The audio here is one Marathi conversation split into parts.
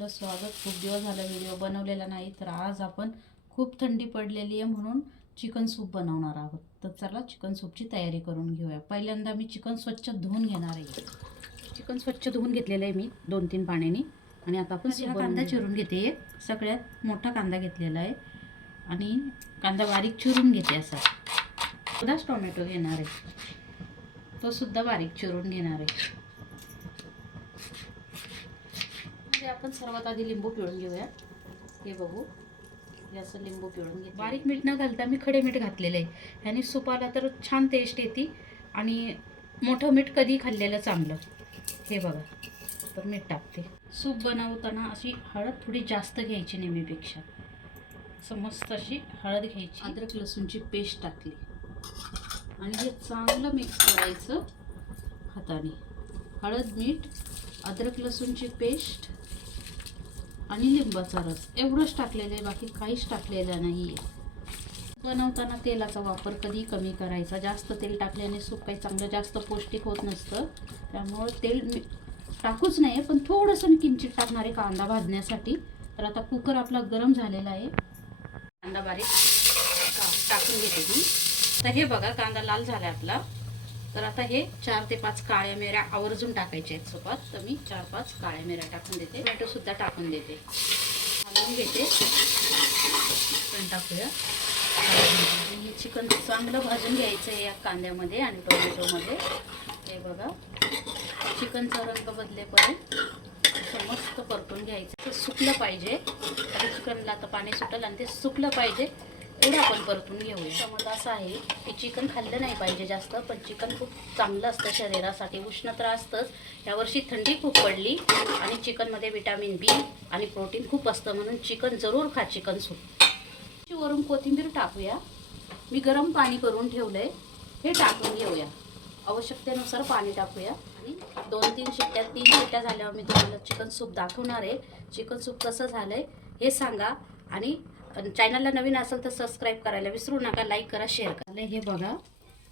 खूप दिवस झाला व्हिडिओ बनवलेला नाही तर आज आपण खूप थंडी पडलेली आहे म्हणून चिकन सूप बनवणार आहोत. तर चला चिकन सूपची तयारी करून घेऊया. पहिल्यांदा मी चिकन स्वच्छ धुवून घेणार आहे. चिकन स्वच्छ धुवून घेतलेलं आहे मी दोन तीन पाण्याने. आणि आता आपण कांदा. चिरून घेते. सगळ्यात मोठा कांदा घेतलेला आहे. आणि कांदा बारीक चिरून घेते असा. सुद्धाच टोमॅटो घेणार आहे. तो सुद्धा बारीक चिरून घेणार आहे. आपण सर्वात आधी लिंबू पिळून घेऊया. हे बघू. हे असं लिंबू पिळून घे बारीक मीठ न घालता मी खडे मीठ घातलेलं आहे. ह्याने सुपाला तर छान टेस्ट येते आणि मोठं मीठ कधी खाल्लेलं चांगलं. हे बघा. तर मीठ टाकते. सूप बनवताना अशी हळद थोडी जास्त घ्यायची नेहमीपेक्षा. असं मस्त अशी हळद घ्यायची. अद्रक लसूणची पेस्ट टाकली. आणि हे चांगलं मिक्स करायचं हाताने. हळद मीठ अद्रक लसूणची पेस्ट. आणि लिंबाचा रस एवढंच टाकलेलं आहे बाकी काहीच टाकलेलं नाही आहे बनवताना तेलाचा वापर कधी कमी करायचा. जास्त तेल टाकल्याने सूप काही चांगलं जास्त पौष्टिक होत नसतं. त्यामुळं तेल मी टाकूच नाही पण थोडंसं मी किंचित टाकणार आहे कांदा भाजण्यासाठी. तर आता कुकर आपला गरम झालेला आहे. कांदा बारीक का- टाकून घेते मी. तर हे बघा कांदा लाल झाला आपला. तर आता हे चार ते पाच काळ्या मिऱ्या आवर्जून टाकायच्या आहेत सोबत. तर मी चार पाच काळ्या मिऱ्या टाकून देते. टोमॅटो सुद्धा टाकून देते. घालून घेते. पण टाकूया. हे चिकन चांगलं भाजून घ्यायचं आहे या कांद्यामध्ये आणि टोमॅटोमध्ये. हे बघा. चिकनचा रंग बदलेपर्यंत असं मस्त परतून घ्यायचं. ते सुकलं पाहिजे. चिकनला आता पाणी सुटलं आणि ते सुकलं पाहिजे. एवढं आपण परतून घेऊया. समज असं आहे की चिकन खाल्लं नाही पाहिजे जास्त पण चिकन खूप चांगलं असतं शरीरासाठी. उष्ण असतंच. यावर्षी थंडी खूप पडली आणि चिकनमध्ये विटॅमिन बी आणि प्रोटीन खूप असतं म्हणून चिकन जरूर खा चिकन सूप वरून कोथिंबीर टाकूया. मी गरम पाणी करून ठेवलं आहे हे टाकून घेऊया. आवश्यकतेनुसार पाणी टाकूया. आणि दोन तीन शिट्ट्या तीन शिट्ट्या झाल्यावर मी तुम्हाला चिकन सूप दाखवणार आहे. चिकन सूप कसं झालं आहे हे सांगा. आणि चॅनलला नवीन असेल तर सबस्क्राईब करायला विसरू नका लाईक करा शेअर करा. हे बघा.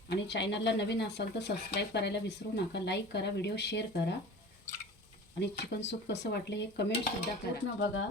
आणि चॅनलला नवीन असाल तर सबस्क्राईब करायला विसरू नका लाईक करा व्हिडिओ शेअर करा. आणि चिकन सूप कसं वाटलं हे कमेंटसुद्धा करा. ना बघा.